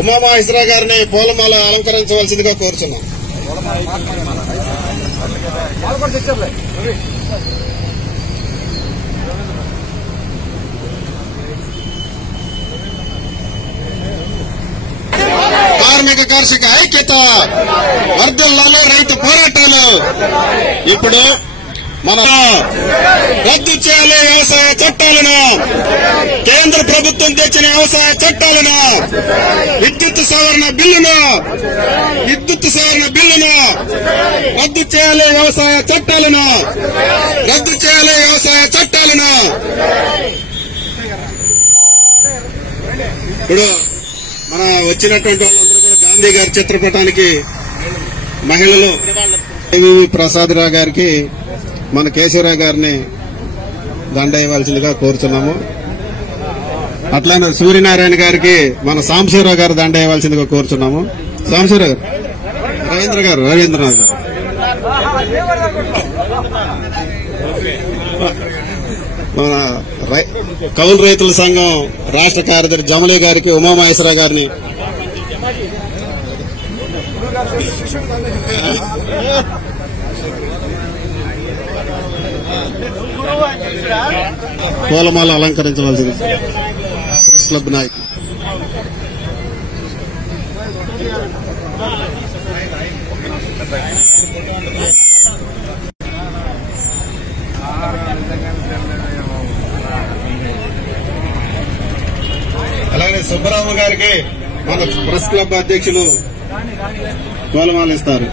ఉమామహేశ్వర గారిని పూలమాల అలంకరించవలసిందిగా కోరుచున్నాం. కార్మిక కర్షక ఐక్యత, వర్ధిల్లాలి రైతు పోరాటాలు. ఇప్పుడు మన రద్దు చేయాలి వ్యవసాయ చట్టాలను, కేంద్ర ప్రభుత్వం తెచ్చిన వ్యవసాయ చట్టాలను, విద్యుత్ సవరణ బిల్లును రద్దు చేయాలి వ్యవసాయ చట్టాలను. ఇప్పుడు మన వచ్చినటువంటి వాళ్ళందరూ కూడా గాంధీ గారి చిత్రపటానికి మహిళలు ప్రసాదరావు గారికి మన కేశవరావు గారిని దండ ఇవ్వాల్సిందిగా కోరుచున్నాము. అట్లానే సూర్యనారాయణ గారికి మన సాంబశివరావు గారు దండ ఇవ్వాల్సిందిగా కోరుచున్నాము. సాంబశివరావు గారు, రవీంద్రనాథ్ గారు. మన కౌలు రైతుల సంఘం రాష్ట్ర కార్యదర్శి జమలీ గారికి, ఉమామహేశ్వర గారిని పూలమాల అలంకరించవలసింది. ప్రెస్ క్లబ్ నాయకులు. అలాగే సుబ్బరామ గారికి మన ప్రెస్ క్లబ్ అధ్యక్షులు పూలమాల ఇస్తారు.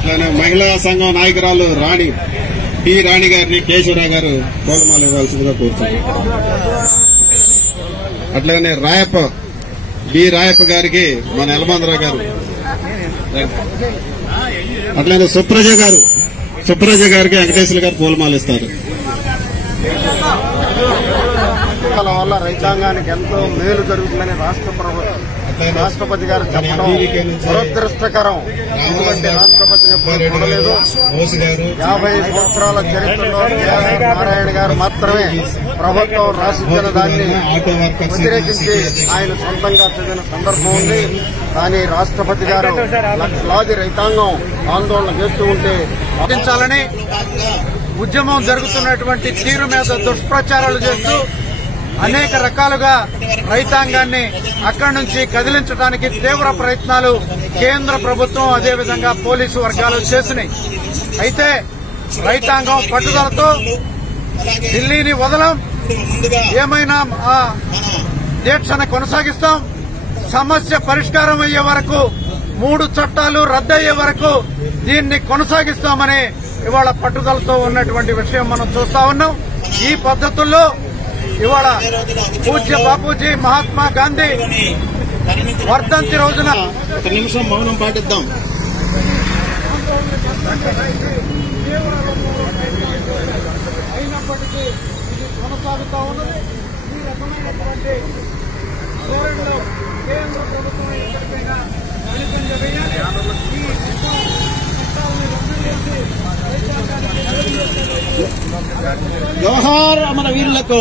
అలానే మహిళా సంఘం నాయకురాలు రాణి గారిని కేశవరావు గారు పూలమాల ఇవ్వాల్సిందిగా కోరుతున్నారు. అట్లానే రాయప్ప గారికి మన యలమందరావు గారు, అట్లానే సుప్రజ గారికి వెంకటేశ్వర గారు పూలమాల ఇస్తారు. వల్ల రైతాంగానికి ఎంతో మేలు జరుగుతుందని రాష్ట్రపతి గారు చెప్పడం దురదృష్టకరం. ఎందుకంటే రాష్ట్రపతిని చూడలేదు. 50 సంవత్సరాల చరిత్రలో నారాయణ గారు మాత్రమే ప్రభుత్వం రాసిచ్చిన దాన్ని వ్యతిరేకించి ఆయన సొంతంగా చదివిన సందర్భం ఉంది. కానీ రాష్ట్రపతి గారు లక్షలాది రైతాంగం ఆందోళన చేస్తూ ఉంటే పాటించాలని ఉద్యమం జరుగుతున్నటువంటి తీరు మీద దుష్ప్రచారాలు చేస్తూ అనేక రకాలుగా రైతాంగాన్ని అక్కడి నుంచి కదిలించడానికి తీవ్ర ప్రయత్నాలు కేంద్ర ప్రభుత్వం అదేవిధంగా పోలీసు వర్గాలు చేసినాయి. అయితే రైతాంగం పట్టుదలతో ఢిల్లీని వదలం, ఏమైనా ఆ దీక్షను కొనసాగిస్తాం, సమస్య పరిష్కారం అయ్యే వరకు 3 చట్టాలు రద్దయ్యే వరకు దీన్ని కొనసాగిస్తామని ఇవాళ పట్టుదలతో ఉన్నటువంటి విషయం మనం చూస్తా ఉన్నాం. ఈ పద్ధతుల్లో ఇవాళ పూజ్య బాపూజీ మహాత్మా గాంధీ వర్ధంతి రోజున ఒక నిమిషం మౌనం పాటిద్దాం. అయినప్పటికీ ఇది కొనసాగుతా ఉన్నది. ఈ రకమైనటువంటి ధోరణిలో కేంద్ర ప్రభుత్వం ఎప్పటికైనా వెనుకంజ వేయాలి. ఈ చట్టాలను రద్దు చేసి జోహార్ అమరవీరులకు,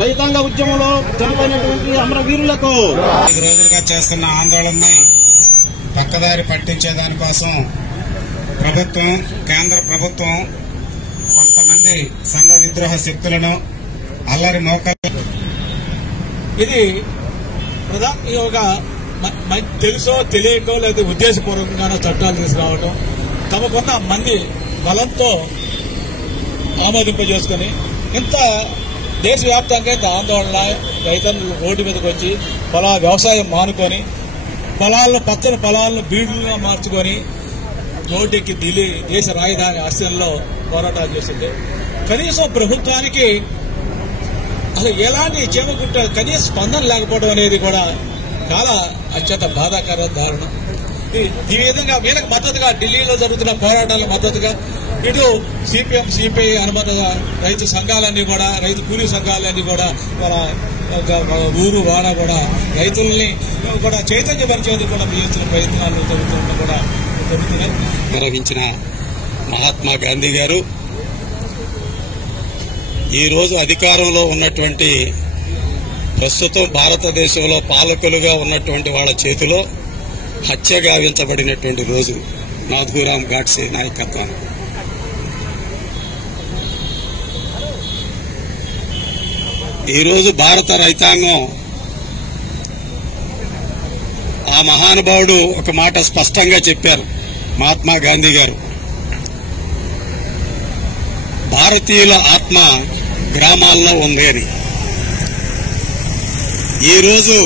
రైతాంగ ఉద్యమంలో చనిపోయినటువంటి అమరవీరులకు. 5 రోజులుగా చేస్తున్న ఆందోళనని పక్కదారి పట్టించేదానికోసం కేంద్ర ప్రభుత్వం కొంతమంది సంఘ విద్రోహ శక్తులను అల్లరి మోకాలు ఇది ప్రధానంగా తెలుసో తెలియకో లేదా ఉద్దేశపూర్వకంగానో చట్టాలు తీసుకురావడం, తమకున్న మంది బలంతో ఆమోదింపజేసుకుని ఇంత దేశవ్యాప్తంగా ఇంత ఆందోళన, రైతులు రోడ్డు మీదకి వచ్చి వ్యవసాయం మానుకొని పచ్చని పొలాలను బీడులుగా మార్చుకొని రోడ్డెక్కి ఢిల్లీ దేశ రాజధాని ఆశ్రయంలో పోరాటాలు చేసింది. కనీసం ప్రభుత్వానికి అసలు ఎలాంటి చేపకుంటే కనీస స్పందన లేకపోవడం అనేది కూడా చాలా అత్యంత బాధాకర దారుణం. ఈ విధంగా వీళ్ళకి మద్దతుగా ఢిల్లీలో జరుగుతున్న పోరాటాల మద్దతుగా ఇటు సిపిఎం, సిపిఐ అనుబంధ రైతు సంఘాలన్నీ కూడా, రైతు కూలీ సంఘాలన్నీ కూడా మన ఊరు వాడ కూడా రైతుల్ని కూడా చైతన్యపరిచేందుకు కూడా చేస్తున్న ప్రయత్నాలు జరుగుతున్నాయి. నిర్వహించిన మహాత్మా గాంధీ గారు ఈరోజు అధికారంలో ఉన్నటువంటి ప్రస్తుతం భారతదేశంలో పాలకులుగా ఉన్నటువంటి వాళ్ళ చేతిలో హత్య గావించబడినటువంటి రోజు నాథూరామ్ గాడ్సే నాయకత్వం. ఈరోజు భారత రైతాంగం ఆ మహానుభావుడు ఒక మాట స్పష్టంగా చెప్పారు, మహాత్మా గాంధీ గారు, భారతీయుల ఆత్మ గ్రామాల్లో ఉంది అని. ఈరోజు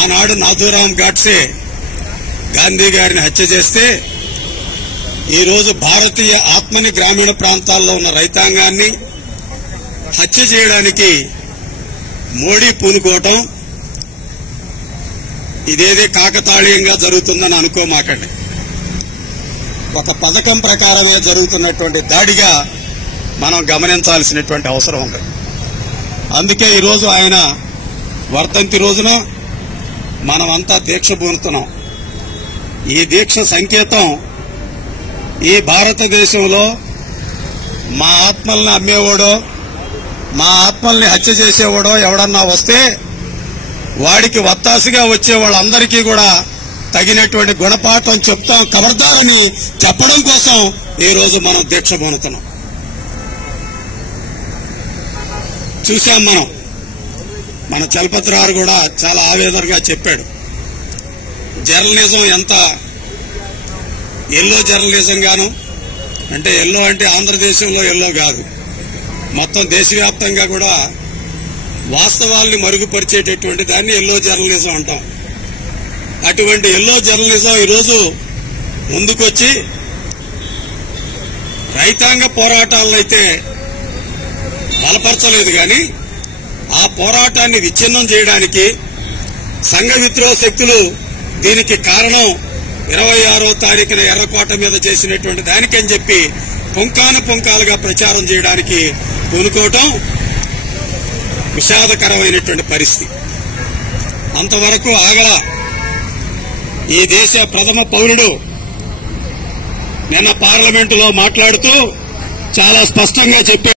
ఆనాడు నాథూరామ్ గాడ్సే గాంధీ గారిని హత్య చేస్తే ఈరోజు భారతీయ ఆత్మని గ్రామీణ ప్రాంతాల్లో ఉన్న రైతాంగాన్ని హత్య చేయడానికి మోడీ పూనుకోవటం ఇదేదే కాకతాళీయంగా జరుగుతుందని అనుకోమాకండి. ఒక పథకం ప్రకారమే జరుగుతున్నటువంటి దాడిగా మనం గమనించాల్సినటువంటి అవసరం ఉంది. అందుకే ఈరోజు ఆయన వర్ధంతి రోజున మనమంతా దీక్ష పూనుతున్నాం. ఈ దీక్ష సంకేతం ఈ భారతదేశంలో మా ఆత్మల్ని అమ్మేవాడో మా ఆత్మల్ని హత్య చేసేవాడో ఎవడన్నా వస్తే వాడికి వత్తాసుగా వచ్చే వాళ్ళందరికీ కూడా తగినటువంటి గుణపాఠం చెప్తాం, ఖబర్దారని చెప్పడం కోసం ఈ రోజు మనం దీక్ష పూనుతున్నాం. చూశాం మన చలపతిరావు కూడా చాలా ఆవేదనగా చెప్పాడు. జర్నలిజం ఎంత ఎల్లో జర్నలిజం గాను, అంటే ఎల్లో అంటే ఆంధ్రదేశంలో ఎల్లో కాదు, మొత్తం దేశవ్యాప్తంగా కూడా వాస్తవాల్ని మరుగుపరిచేటటువంటి దాన్ని ఎల్లో జర్నలిజం అంటాం. అటువంటి ఎల్లో జర్నలిజం ఈరోజు ముందుకొచ్చి రైతాంగ పోరాటాలను అయితే బలపరచలేదు కానీ ఆ పోరాటాన్ని విచ్ఛిన్నం చేయడానికి సంఘ విద్రోహ శక్తులు దీనికి కారణం 26వ తారీఖున ఎర్రకోట మీద చేసినటువంటి దానికని చెప్పి పుంకాలుగా ప్రచారం చేయడానికి పూనుకోవటం విషాదకరమైనటువంటి పరిస్థితి. అంతవరకు ఆగల ఈ దేశ ప్రథమ పౌరుడు నిన్న పార్లమెంటులో మాట్లాడుతూ చాలా స్పష్టంగా చెప్పారు.